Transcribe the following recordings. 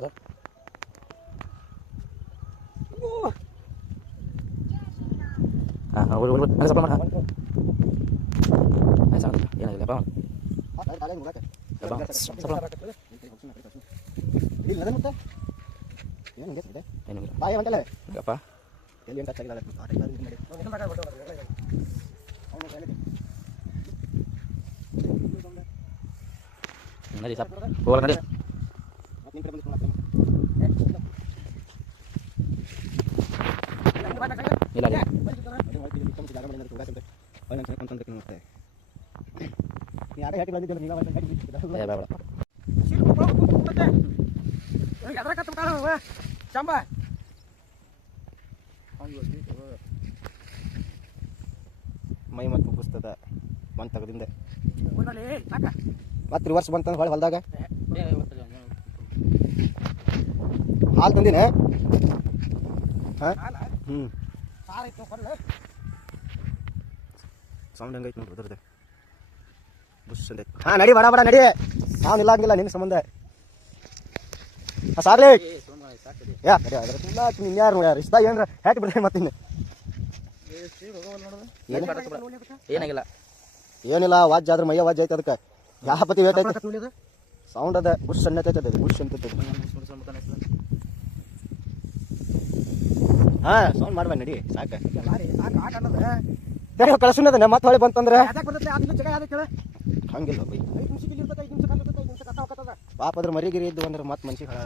ಹೌದಾ ಹಾಂ ಹಾಂ ಒಳ್ಳೆ ಒಳ್ಳೆ ನನಗೆ ಸಪ್ಲ ಮಾಡಿ ಆಯ್ತು ಸಾಕು ಏನಾಗಿಲ್ಲ ಬಾ ಸಪ್ಲ ಇಲ್ಲ ಅದ ಮತ್ತೆ ಏನು ಇದೆ ಏನಿಲ್ಲ ಬಾಯಿ ಹೊಂಟಲ್ಲ ಗಪ್ಪ ಎಲ್ಲಿ ಟಚ್ ಆಗಿಲ್ಲ ನಡಿ ಸಪ್ ಹೋಗಲ್ಲ ನಡಿ ಇಲ್ಲ ಇಲ್ಲ ಯಾರೇ ಹೇಟಿ ಬಂದಿದ್ದಿಲ್ಲ ನೀವೇ ಒಂದು ಗಾಡಿ ಬಿಟ್ಟಿದ್ದೀರ. ಏ ಬೇಡ ಚಂಬ ಮೈ ಮತ್ತು ಪುಸ್ತಕ ಒಂದು ತಗದಿಂದ ಮತ್ತೆ ರಿವರ್ಸ್ ಬಂತಂದ್ರೆ ಹೊಳೆ ಹೊಲ್ದಾಗ? ಹಾಲು ತಂದಿನ? ಹಾಂ ಹ್ಞೂ ಸೌಂಡ್ ಹೆಂಗೈತೆ ನೋಡ್ರಿ ಅದ್ರದ್ದು ಬುಷ್ ಅಂದೈತೆ ಹಾಂ ನಡಿ ಬಡ ಬಡ ನಡಿ. ನಾವು ನಿಲ್ಲಂಗಿಲ್ಲ ನಿನ್ನ ಸಂಬಂಧ. ಯಾ ನಡಿ ಅದ್ರ ತುಂಬ ನಿನ್ನ ಯಾರು ಯಾರು ಇಷ್ಟ ಏನ್ರ ಹ್ಯಾಕ್ ಬಿಡ್ತಾರೆ ಮತ್ತೆ ಇನ್ನು. ಏನಾಗಿಲ್ಲ. ಏನಿಲ್ಲ ವಾಜ್ ಆದ್ರೆ ಮೈಯ ವಾಜ್ ಐತೆ ಅದಕ್ಕೆ. ಯಾವ ಪತಿ ಸೌಂಡ್ ಅದ? ಬುಷ್ ಸಣ್ಣ ಅದು ಬುಷ್ ಅಂತೈತೆ ಹಾ ಸೌಂಡ್ ಮಾಡ್ಬೇ ನಡಿ ಸಾಕ. ಕಳ್ಸುನದ ಮತ್ತೆ ಹೊಳೆ ಬಂತಂದ್ರೆ? ಹಂಗಿಲ್ಲ ಬೈ. ಪಾಪ ಅದ್ರ ಮರಿಗಿರಿ ಇದ್ದು ಅಂದ್ರೆ ಮತ್ತೆ ಮನ್ಸಿಗೆ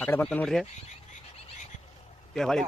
ಆ ಕಡೆ ಬಂತ ನೋಡ್ರಿ. ಏ ಹೊಳಿ